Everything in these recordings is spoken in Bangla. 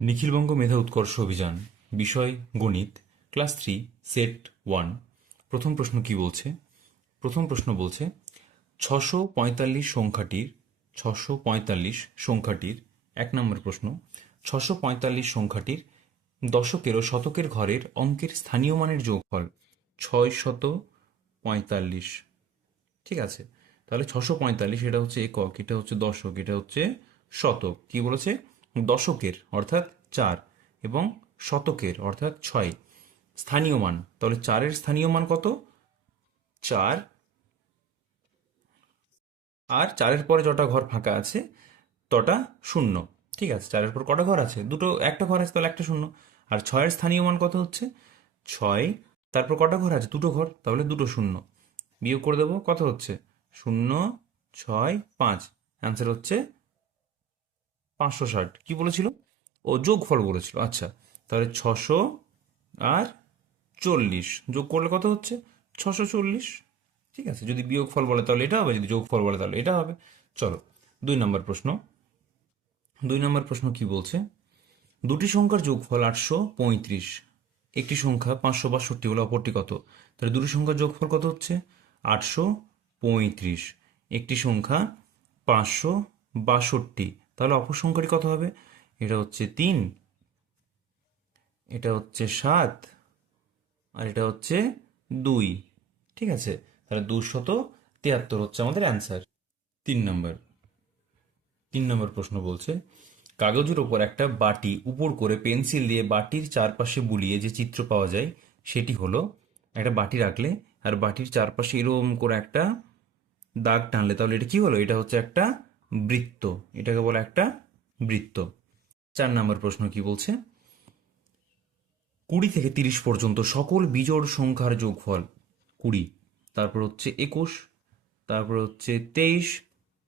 নিখিলবঙ্গ মেধা উৎকর্ষ অভিযান, বিষয় গণিত, ক্লাস 3, সেট 1। প্রথম প্রশ্ন কি বলছে? প্রথম প্রশ্ন বলছে 645 সংখ্যাটির 1 নম্বর প্রশ্ন, 645 সংখ্যাটির দশকের ও শতকের ঘরের অঙ্কের স্থানীয় মানের যোগফল 645। ঠিক আছে, তাহলে 645 এটা হচ্ছে একক, এটা হচ্ছে দশক, এটা হচ্ছে শতক। কি বলেছে? দশকের অর্থাৎ 4 এবং শতকের অর্থাৎ 6 স্থানীয় মান। তাহলে 4-এর স্থানীয় মান কত? 4। আর 4-এর পরে যটা ঘর ফাঁকা আছে তটা শূন্য। ঠিক আছে, 4-এর পর কটা ঘর আছে? দুটো, একটা ঘর আছে, তাহলে একটা শূন্য। আর 6-এর স্থানীয় মান কত হচ্ছে? 6। তারপর কটা ঘর আছে? দুটো ঘর, তাহলে দুটো শূন্য। বিয়োগ করে দেবো, কত হচ্ছে? 0, 6, 5। অ্যান্সার হচ্ছে 560। কি বলেছিল? ও যোগফল বলেছিল। আচ্ছা, তাহলে 640 যোগ করলে কত হচ্ছে? 640। ঠিক আছে, যদি বিয়োগফল বলে তাহলে এটা হবে, যদি যোগফল বলে তাহলে এটা হবে। চলো, 2 নম্বর প্রশ্ন। 2 নম্বর প্রশ্ন কি বলছে? দুটি সংখ্যার যোগফল 835। একটি সংখ্যা 562 হলে অপরটি কত? তাহলে দুটি সংখ্যার যোগফল কত হচ্ছে? 835। একটি সংখ্যা 562, তাহলে অপর সংখ্যাটি কত হবে? এটা হচ্ছে 3, এটা হচ্ছে 7, আর এটা হচ্ছে 2। ঠিক আছে, তাহলে 273 হচ্ছে আমাদের অ্যান্সার। 3 নম্বর 3 নম্বর প্রশ্ন বলছে কাগজের ওপর একটা বাটি উপর করে পেন্সিল দিয়ে বাটির চারপাশে বুলিয়ে যে চিত্র পাওয়া যায় সেটি হলো, একটা বাটি রাখলে আর বাটির চারপাশে এরকম করে একটা দাগ টানলে তাহলে এটা কি হলো? এটা হচ্ছে একটা বৃত্ত। এটাকে বলে একটা বৃত্ত। 4 নম্বর প্রশ্ন কি বলছে? 20 থেকে 30 পর্যন্ত সকল বিজোড় সংখ্যার যোগফল 20, তারপর হচ্ছে 21, তারপর হচ্ছে 23,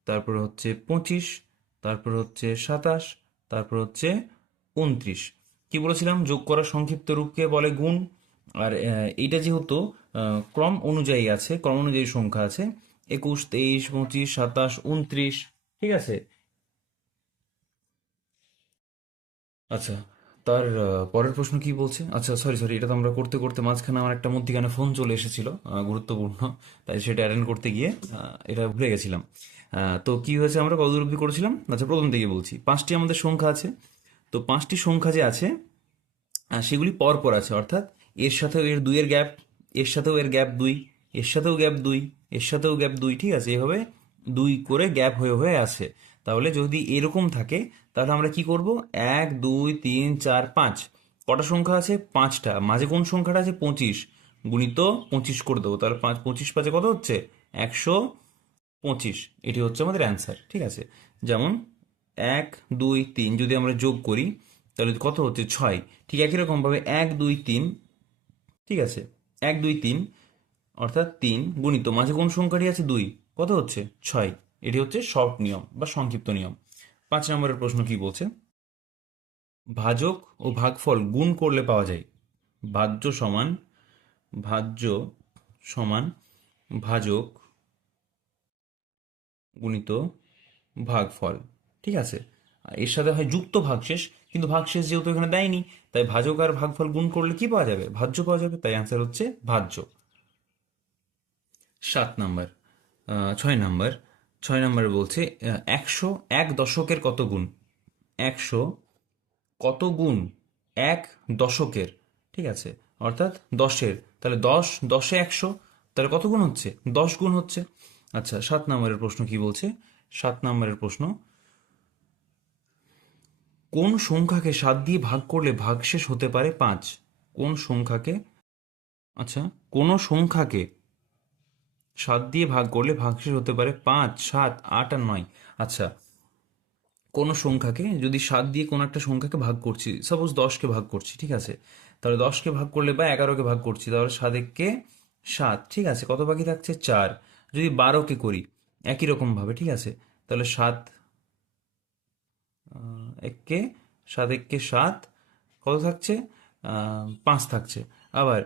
তারপর হচ্ছে 25, তারপর হচ্ছে 27, তারপর হচ্ছে 29। কি বলেছিলাম? যোগ করার সংক্ষিপ্ত রূপকে বলে গুণ। আর এইটা যেহেতু ক্রম অনুযায়ী আছে, ক্রম অনুযায়ী সংখ্যা আছে, 21, 23, 25, 27, 29। ঠিক আছে। আচ্ছা, তার পরের প্রশ্ন কি বলছে? আচ্ছা, সরি সরি, এটা তো আমরা করতে করতে মাঝখানে আমার একটা মধ্যিখানে ফোন চলে এসেছিল, গুরুত্বপূর্ণ। তাই সেটা অ্যাটেন্ড করতে গিয়ে এটা ভুলে গেছিলাম। তো কি হয়েছে, আমরা কত দূর অবধি করেছিলাম? আচ্ছা, প্রথম থেকে বলছি। 5টি আমাদের সংখ্যা আছে। তো 5টি সংখ্যা যে আছে সেগুলি পর পর আছে, অর্থাৎ এর সাথেও এর 2-এর গ্যাপ, এর সাথেও এর গ্যাপ 2, এর সাথেও গ্যাপ 2, এর সাথেও গ্যাপ 2। ঠিক আছে, এভাবে 2 করে গ্যাপ হয়ে হয়ে আসে। তাহলে যদি এরকম থাকে তাহলে আমরা কি করব? 1, 2, 3, 4, 5। কটা সংখ্যা আছে? 5টা। মাঝে কোন সংখ্যাটা আছে? 25, গুণিত 25 করে দেবো। তাহলে 5, 25 5 কত হচ্ছে? 125। এটি হচ্ছে আমাদের অ্যান্সার। ঠিক আছে, যেমন 1, 2, 3 যদি আমরা যোগ করি তাহলে কত হচ্ছে? 6। ঠিক একই রকমভাবে 1, 2, 3। ঠিক আছে, 1, 2, 3 অর্থাৎ 3 গুণিত মাঝে কোন সংখ্যাটি আছে? 2, কত হচ্ছে? 6। এটি হচ্ছে শর্ট নিয়ম বা সংক্ষিপ্ত নিয়ম। 5 নম্বরের প্রশ্ন কি বলছে? ভাজক ও ভাগফল গুণ করলে পাওয়া যায় ভাজ্য সমান ভাজক গুণিত ভাগফল। ঠিক আছে, আর এর সাথে হয় যুক্ত ভাগশেষ, কিন্তু ভাগশেষ যেহেতু এখানে দেয়নি, তাই ভাজক আর ভাগফল গুণ করলে কি পাওয়া যাবে? ভাজ্য পাওয়া যাবে, তাই অ্যান্সার হচ্ছে ভাজ্য। 7 নম্বর 6 নম্বর 6 নম্বরে বলছে 100 এক দশকের কত গুণ? 100 কত গুণ 1 দশকের? ঠিক আছে, অর্থাৎ 10-এর। তাহলে 10 10-এ 100, তাহলে কত গুণ হচ্ছে? 10 গুণ হচ্ছে। আচ্ছা, 7 নম্বরের প্রশ্ন কি বলছে? 7 নম্বরের প্রশ্ন, কোন সংখ্যাকে 7 দিয়ে ভাগ করলে ভাগশেষ হতে পারে 5? কোন সংখ্যাকে, আচ্ছা, কোন সংখ্যাকে 7 দিয়ে ভাগ করলে ভাগশেষ হতে পারে 5, 7, 8 আর 9? আচ্ছা, কোন সংখ্যাকে যদি 7 দিয়ে কোন একটা সংখ্যাকে ভাগ করছি, সাপোজ 10কে ভাগ করছি, ঠিক আছে, তাহলে 10কে ভাগ করলে বা 11কে ভাগ করছি, তাহলে 7 একে 7। ঠিক আছে, কত বাকি থাকছে? 4। যদি 12কে করি একই রকম ভাবে, ঠিক আছে, তাহলে 7 একে 7 একে 7, কত থাকছে? 5 থাকছে। আবার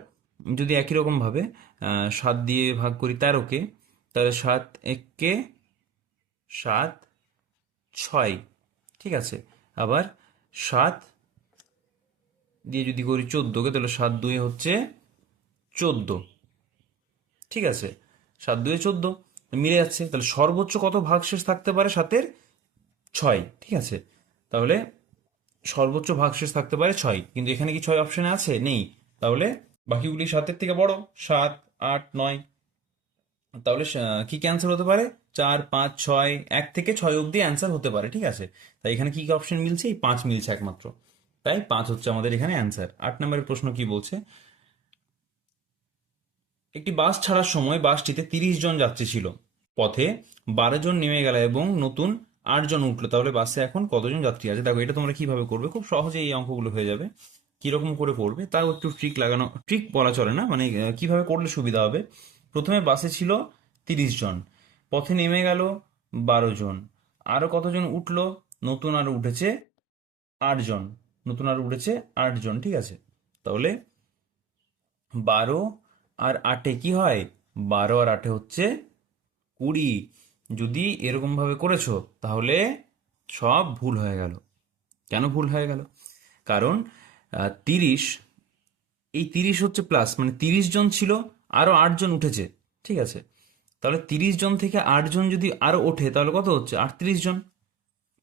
যদি একই রকম ভাবে 7 দিয়ে ভাগ করি 13কে, তাহলে 7 একে 7, 6। ঠিক আছে, আবার 7 দিয়ে যদি করি 14কে, তাহলে 7 2 হচ্ছে 14। ঠিক আছে, 7 2 14 মিলে যাচ্ছে। তাহলে সর্বোচ্চ কত ভাগশেষ থাকতে পারে 7-এর? 6। ঠিক আছে, তাহলে সর্বোচ্চ ভাগশেষ থাকতে পারে 6, কিন্তু এখানে কি 6 অপশনে আছে? নেই। তাহলে বাকিগুলি 7-এর থেকে বড়, 7 8 9। তাহলে কি ক্যান্সেল হতে পারে? 4 5 6, 1 থেকে 6 অব্দি অ্যান্সার হতে পারে। ঠিক আছে, তাই এখানে কি কি অপশন মিলছে? এই 5 মিলছে একমাত্র, তাই 5 হচ্ছে আমাদের এখানে অ্যান্সার। 8 নম্বরের প্রশ্ন কি বলছে? একটি বাস ছাড়ার সময় বাসটিতে 30 জন যাত্রী ছিল। পথে 12 জন নেমে গেল এবং নতুন 8 জন উঠলো। তাহলে বাসে এখন কতজন যাত্রী আছে? দেখো, এটা তোমরা কিভাবে করবে, খুব সহজে এই অঙ্কগুলো হয়ে যাবে। কিরকম করে করবে তাও একটু ট্রিক লাগানো, ট্রিক বলা চলে না, মানে কিভাবে করলে সুবিধা হবে। প্রথমে বাসে ছিল 30 জন, পথে নেমে গেল 12 জন, আরো কতজন উঠলো? নতুন আরো উঠেছে 8 জন, নতুন আরো উঠেছে 8 জন। ঠিক আছে, তাহলে 12 আর 8-এ কি হয়? 12 আর 8-এ হচ্ছে 20। যদি এরকম ভাবে করেছো তাহলে সব ভুল হয়ে গেল। কেন ভুল হয়ে গেল? কারণ 30, এই 30 হচ্ছে প্লাস, মানে 30 জন ছিল, আরো 8 জন উঠেছে। ঠিক আছে, তাহলে 30 জন থেকে 8 জন যদি আরো ওঠে তাহলে কত হচ্ছে? 38 জন।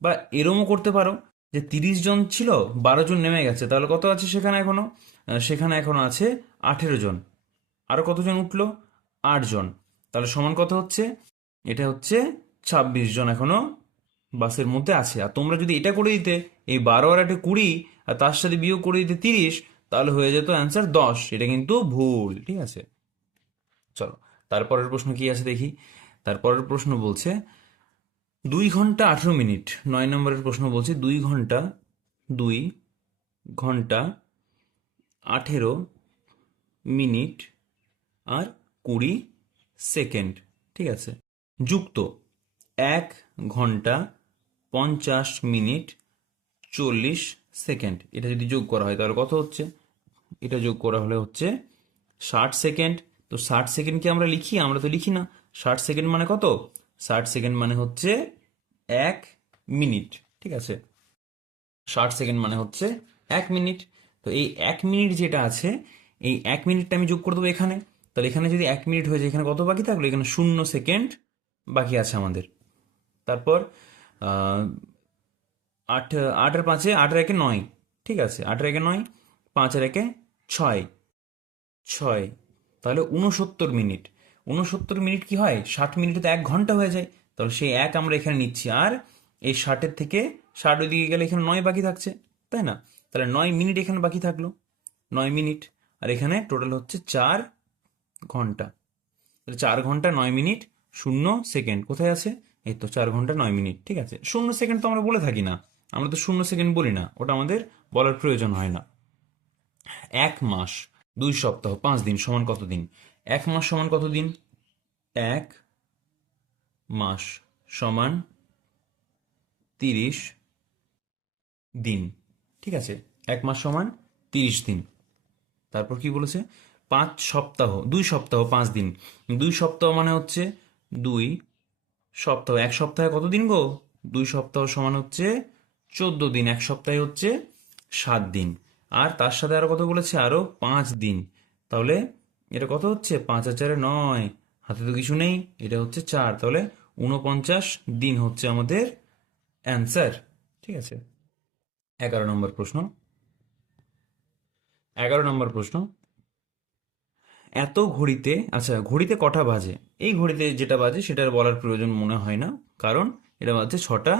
বা এরমও করতে পারো যে 30 জন ছিল, 12 জন নেমে গেছে, তাহলে কত আছে সেখানে এখনো? সেখানে এখনো আছে 18 জন। আরো কতজন উঠলো? 8 জন। তাহলে সমান কত হচ্ছে? এটা হচ্ছে 26 জন এখনো বাসের মধ্যে আছে। আর তোমরা যদি এটা করে দিতে, এই 12 আর 8-এ 20, আর তার সাথে বিয়োগ করে দিতে 30, তাহলে হয়ে যেত অ্যান্সার 10। এটা কিন্তু ভুল। ঠিক আছে, চলো তারপরের প্রশ্ন কি আছে দেখি। তারপরের প্রশ্ন বলছে 2 ঘন্টা 18 মিনিট। 9 নম্বরের প্রশ্ন বলছে 2 ঘন্টা 2 ঘন্টা 18 মিনিট আর 20 সেকেন্ড। ঠিক আছে, যুক্ত 1 ঘন্টা 50 মিনিট 40 সেকেন্ড। এটা যদি যোগ করা হয় তাহলে কত হচ্ছে? এটা যোগ করা হলে হচ্ছে 60 সেকেন্ড। তো 60 সেকেন্ডকে আমরা লিখি? আমরা তো লিখি না। 60 সেকেন্ড মানে কত? 60 সেকেন্ড মানে হচ্ছে 1 মিনিট। ঠিক আছে, 60 সেকেন্ড মানে হচ্ছে 1 মিনিট। তো এই 1 মিনিট যেটা আছে, এই 1 মিনিটটা আমি যোগ করে দেবো এখানে। তাহলে এখানে যদি 1 মিনিট হয়ে যায়, এখানে কত বাকি থাকলো? এখানে 0 সেকেন্ড বাকি আছে আমাদের। তারপর আহ, 8, 8 আর 5-এ, 8 আর 1-এ 9। ঠিক আছে, 8 আর 1-এ 9, 5 আর 1-এ 6, 6, তাহলে 69 মিনিট। 69 মিনিট কি হয়? 60 মিনিটে তো 1 ঘন্টা হয়ে যায়। তাহলে সেই এক আমরা এখানে নিচ্ছি, আর এই 60-এর থেকে 60 ওইদিকে গেলে এখানে 9 বাকি থাকছে, তাই না? তাহলে 9 মিনিট এখানে বাকি থাকলো, 9 মিনিট। আর এখানে টোটাল হচ্ছে 4 ঘন্টা। তাহলে 4 ঘন্টা 9 মিনিট 0 সেকেন্ড কোথায় আছে? এই তো 4 ঘন্টা 9 মিনিট। ঠিক আছে, 0 সেকেন্ড তো আমরা বলে থাকি না, আমরা তো 0 সেকেন্ড বলি না, ওটা আমাদের বলার প্রয়োজন হয় না। 1 মাস 2 সপ্তাহ 5 দিন সমান কত দিন? 1 মাস সমান কত দিন? 1 মাস সমান 30 দিন। ঠিক আছে, 1 মাস সমান 30 দিন। তারপর কি বলেছে? 5 সপ্তাহ 2 সপ্তাহ 5 দিন। 2 সপ্তাহ মানে হচ্ছে 2 সপ্তাহ। 1 সপ্তাহে কত দিন গো? 2 সপ্তাহ সমান হচ্ছে 14 দিন। 1 সপ্তাহে হচ্ছে 7 দিন। আর তার সাথে আরো কত বলেছে? আরো 5 দিন। তাহলে এটা কত হচ্ছে? 5 আর 4-এ 9, হাতে তো কিছু নেই, এটা হচ্ছে 4। তাহলে 49 দিন হচ্ছে আমাদের অ্যান্সার। ঠিক আছে, 11 নম্বর প্রশ্ন। 11 নম্বর প্রশ্ন, এত ঘড়িতে, আচ্ছা ঘড়িতে কটা বাজে? এই ঘড়িতে যেটা বাজে সেটার বলার প্রয়োজন মনে হয় না, কারণ এটা বাজছে 6টা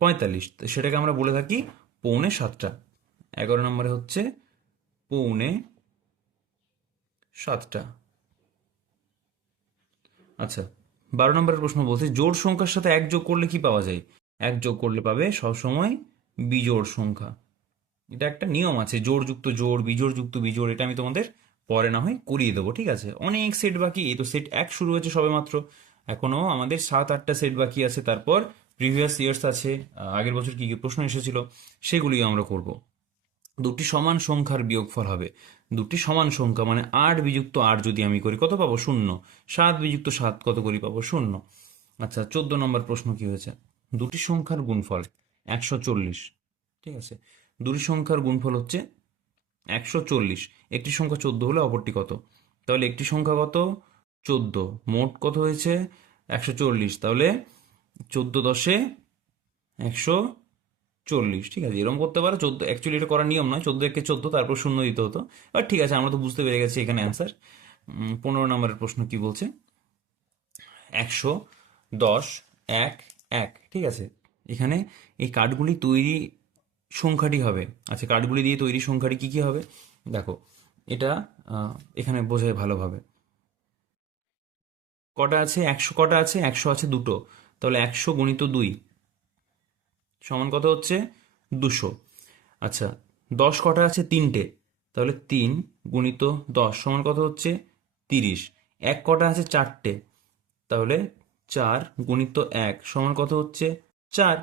45। তো সেটাকে আমরা বলে থাকি পৌনে 7টা। 11 নম্বরে হচ্ছে পৌনে 7টা। আচ্ছা, 12 নম্বরের প্রশ্ন বলছে জোড় সংখ্যার সাথে 1 যোগ করলে কি পাওয়া যায়? 1 যোগ করলে পাবে সবসময় বিজোড় সংখ্যা। এটা একটা নিয়ম আছে, জোড় যুক্ত জোড়, বিজোড় যুক্ত বিজোড়। এটা আমি তোমাদের পরে না হয় করিয়ে দেবো। ঠিক আছে, অনেক সেট বাকি, এই তো সেট 1 শুরু হয়েছে সবে মাত্র, এখনো আমাদের 7-8টা সেট বাকি আছে। তারপর প্রিভিয়াস ইয়ার্স আছে, আগের বছর কি কি প্রশ্ন এসেছিল সেগুলি আমরা করব। দুটি সমান সংখ্যার বিয়োগফল হবে। দুটি সমান সংখ্যা মানে 8 বিযুক্ত 8 যদি আমি করি কত পাবো? 0। 7 বিযুক্ত 7 কত করি পাবো? 0। আচ্ছা, 14 নম্বর প্রশ্ন কি হয়েছে? দুটি সংখ্যার গুণফল 140। ঠিক আছে, দুটি সংখ্যার গুণফল হচ্ছে 140। একটি সংখ্যা 14 হলে অপরটি কত? তাহলে একটি সংখ্যা কত? 14, মোট কত হয়েছে? 140। তাহলে 14 × 140, ঠিক আছে, এরকম করতে পারো। 14, অ্যাকচুয়ালি এটা করার নিয়ম নয়, 14 একে 14 তারপর শূন্য দিতে হতো, বাট ঠিক আছে, আমরা তো বুঝতে পেরে গেছি এখানে অ্যান্সার। 15 নম্বরের প্রশ্ন কি বলছে? 110, 1, 1, ঠিক আছে। এখানে এই কার্ডগুলি তৈরি সংখ্যাটি হবে। আচ্ছা, কার্ডগুলি দিয়ে তৈরি সংখ্যাটি কি কি হবে দেখো, এটা এখানে বোঝায় ভালোভাবে। কটা আছে? 100 কটা আছে? 100 আছে দুটো, তাহলে 100 × 2 সমান কত হচ্ছে? 200। আচ্ছা, 10 কটা আছে? 3টে, তাহলে 3 × 10 সমান কত হচ্ছে? 30। 1 কটা আছে? 4টে, তাহলে 4 × 1 সমান কত হচ্ছে? 4।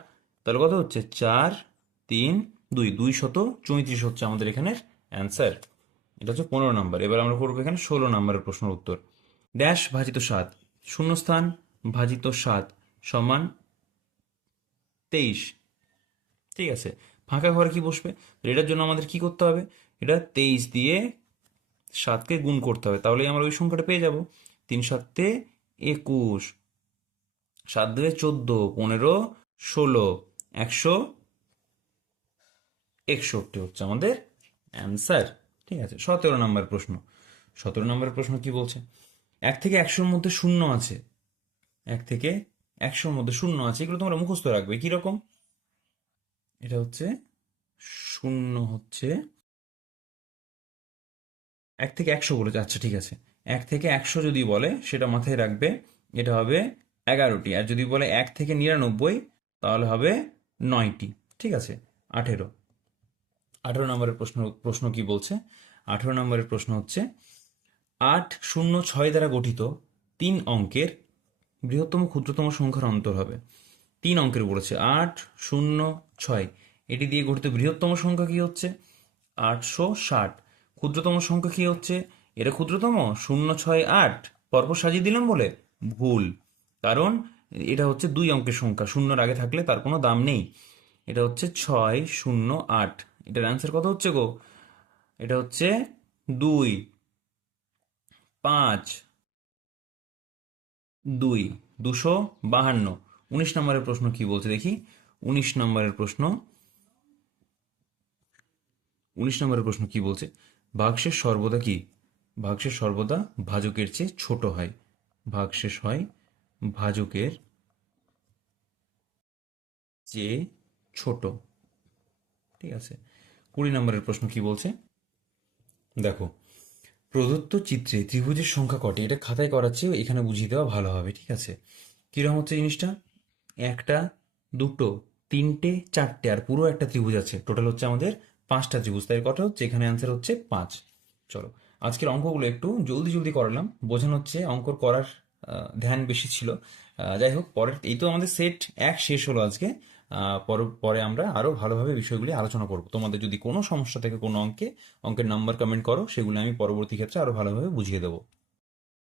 তাহলে কত হচ্ছে? 4, 3, 2, 234 হচ্ছে আমাদের এখানের অ্যান্সার। এটা হচ্ছে 15 নম্বর। এবার আমরা করবো এখানে 16 নম্বরের প্রশ্নের উত্তর। ড্যাশ ভাজিত 7, শূন্যস্থান ভাজিত 7 সমান 23, ঠিক আছে। ফাঁকা ঘরে কি বসবে? তো এটার জন্য আমাদের কি করতে হবে? এটা 23 দিয়ে 7কে গুণ করতে হবে, তাহলেই আমরা ওই সংখ্যাটা পেয়ে যাব। 3 7 21, 7 2 14, 15 16, 161 হচ্ছে আমাদের অ্যান্সার, ঠিক আছে। 17 নম্বর প্রশ্ন। 17 নম্বরের প্রশ্ন কি বলছে? 1 থেকে 100-র মধ্যে শূন্য আছে। 1 থেকে 100-র মধ্যে শূন্য আছে, এগুলো তোমরা মুখস্থ রাখবে। কি রকম? এটা হচ্ছে শূন্য হচ্ছে 1 থেকে 100 বলেছে, আচ্ছা ঠিক আছে। 1 থেকে 100 যদি বলে সেটা মাথায় রাখবে, এটা হবে 11টি। আর যদি বলে 1 থেকে 99, তাহলে হবে 9টি, ঠিক আছে। 18। 18 নম্বরের প্রশ্ন কি বলছে? 18 নম্বরের প্রশ্ন হচ্ছে 806 দ্বারা গঠিত 3 অঙ্কের বৃহত্তম ক্ষুদ্রতম সংখ্যার অন্তর হবে। 3 অঙ্কের বলেছে, 806, এটি দিয়ে গঠিত বৃহত্তম সংখ্যা কি হচ্ছে? 860। ক্ষুদ্রতম সংখ্যা কি হচ্ছে? এটা ক্ষুদ্রতম 068, পরপর সাজিয়ে দিলাম বলে ভুল, কারণ এটা হচ্ছে 2 অঙ্কের সংখ্যা, শূন্যর আগে থাকলে তার কোনো দাম নেই। এটা হচ্ছে 608। এটার অ্যান্সার কত হচ্ছে গো? এটা হচ্ছে 2, 5, 2, 252। 19 নম্বরের প্রশ্ন কি বলছে দেখি। 19 নম্বরের প্রশ্ন 19 নম্বরের প্রশ্ন কি বলছে? ভাগশেষ সর্বদা কি? ভাগশেষ সর্বদা ভাজকের চেয়ে ছোট হয়। ভাগশেষ হয় ভাজকের চেয়ে ছোট, ঠিক আছে। 20 নম্বরের প্রশ্ন কি বলছে দেখো, প্রদত্ত চিত্রে ত্রিভুজের সংখ্যা কটি? এটা খাতায় করার চেয়ে এখানে বুঝিয়ে দেওয়া ভালো হবে, ঠিক আছে। কিরকম হচ্ছে জিনিসটা? একটা, দুটো, তিনটে, চারটে, আর পুরো একটা ত্রিভুজ আছে। টোটাল হচ্ছে আমাদের 5টা ত্রিভুজ, তাই কত হচ্ছে? এখানে অ্যান্সার হচ্ছে 5। চলো, আজকের অঙ্কগুলো একটু জলদি জলদি করালাম, বোঝানো হচ্ছে অঙ্ক করার ধ্যান বেশি ছিল। যাই হোক, পরের এই তো আমাদের সেট 1 শেষ হলো আজকে। পরে আমরা আরো ভালোভাবে বিষয়গুলি আলোচনা করব। তোমাদের যদি কোনো সমস্যা থাকে কোনো অঙ্কের নাম্বার কমেন্ট করো, সেগুলো আমি পরবর্তী ক্ষেত্রে আরো ভালোভাবে বুঝিয়ে দেবো।